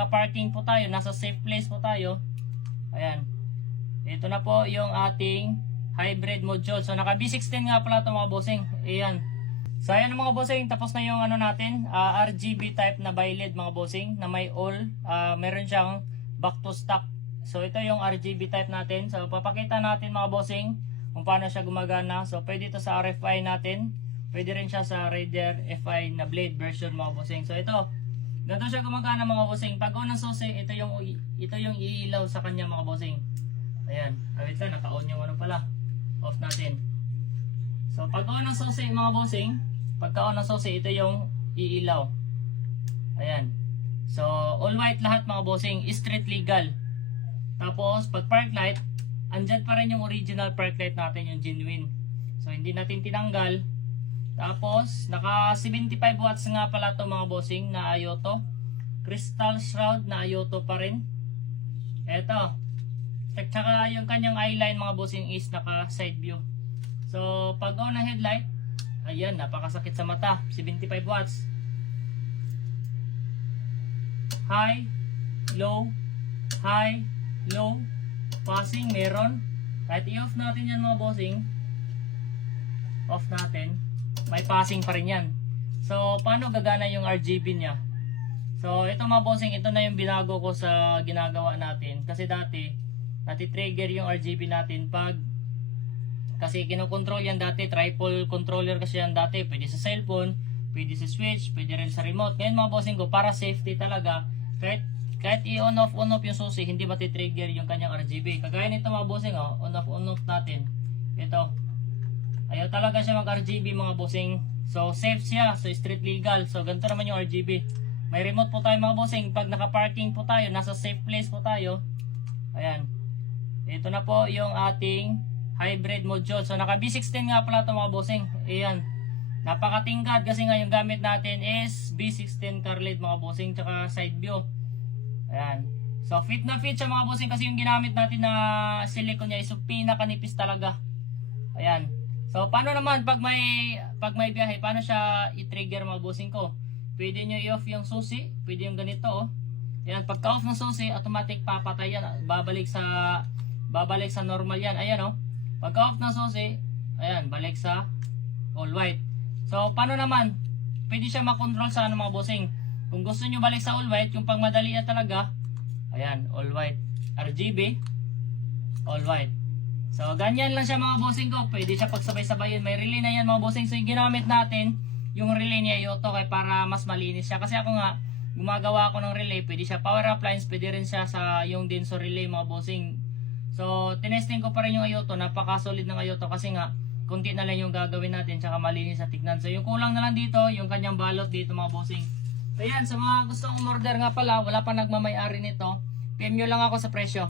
naka-parking po tayo, nasa safe place po tayo. Ayan. Ito na po yung ating hybrid module. So naka B16 nga pala ito mga bossing. Ayan. So ayan mga bossing, tapos na yung ano natin, RGB type na bi-LED mga bossing na may all. Meron siyang back to stock. So ito yung RGB type natin. So papakita natin mga bossing kung paano siya gumagana. So pwede ito sa RFI natin. Pwede rin siya sa Raider FI na blade version mga bossing. So ito, ganito siya gumagana mga bossing. Pag on ng susi, ito yung iilaw sa kanya mga bossing. Ayan, wait lang, naka-on yung ano pala. Off natin. So pag on ng susi mga bossing, pagka on ng susi, ito yung iilaw. Ayan. So all white lahat mga bossing, street legal. Tapos pag park light, andyan pa rin yung original park light natin, yung genuine. So hindi natin tinanggal. Tapos naka 75 watts nga pala to mga bossing na Ayoto. Crystal shroud na Ayoto pa rin. Eto. Tsaka yung kanyang eyeline mga bossing is naka side view. So pag on na headlight, ayan, napakasakit sa mata. 75 watts. High, low, high, low, passing meron. Kahit i-off natin yan mga bossing, off natin, may passing pa rin yan. So paano gagana yung RGB niya? So ito mga bossing, ito na yung binago ko sa ginagawa natin. Kasi dati nati-trigger yung RGB natin pag, kasi kinokontrol yan dati, tripole controller kasi yan dati. Pwede sa cellphone, pwede sa switch, pwede rin sa remote. Ngayon mga bossing ko, para safety talaga, kahit i-on off yung susi, hindi mati-trigger yung kanyang RGB. Kagaya nito mga bossing, on off natin. Ito, ayaw talaga siya mag-RGB mga bossing. So safe siya, so street legal. So ganito naman yung RGB. May remote po tayo mga bossing. Pag naka-parking po tayo, nasa safe place po tayo. Ayan. Ito na po yung ating hybrid module. So naka B16 nga pala ito mga bossing. Ayan. Napakatingkad kasi nga yung gamit natin is B16 car LED mga bossing, tsaka side view. Ayan. So fit na fit siya mga bossing kasi yung ginamit natin na silicone niya is pinakanipis talaga. Ayan. So paano naman pag may biyahe, paano siya i-trigger mga bossing ko? Pwede nyo i-off yung susi, pwede yung ganito Ayan, pagka off ng susi, automatic papatay yan. Babalik sa normal yan. Ayan pagka off ng susi, ayan, balik sa all white. So paano naman? Pwede siya makontrol sa mga bossing. Kung gusto nyo balik sa all white, yung pang madali na talaga, ayan, all white. RGB, all white. So ganyan lang siya mga bossing ko. Pwede siya pagsabay-sabayin. May relay na yan mga bossing. So yung ginamit natin, yung relay niya Ayoto kay para mas malinis siya. Kasi ako nga, gumagawa ako ng relay. Pwede siya power appliance. Pwede rin siya sa yung Denso relay mga bossing. So tinesting ko pa rin yung Ayoto. Napaka-solid ng Ayoto kasi nga, kunti na lang yung gagawin natin. Tsaka malinis sa tignan. So yung kulang na lang dito, yung kanyang balot dito mga bossing. So yan, sa mga gustong umorder nga pala, wala pa nagmamay-ari nito, PM nyo lang ako sa presyo.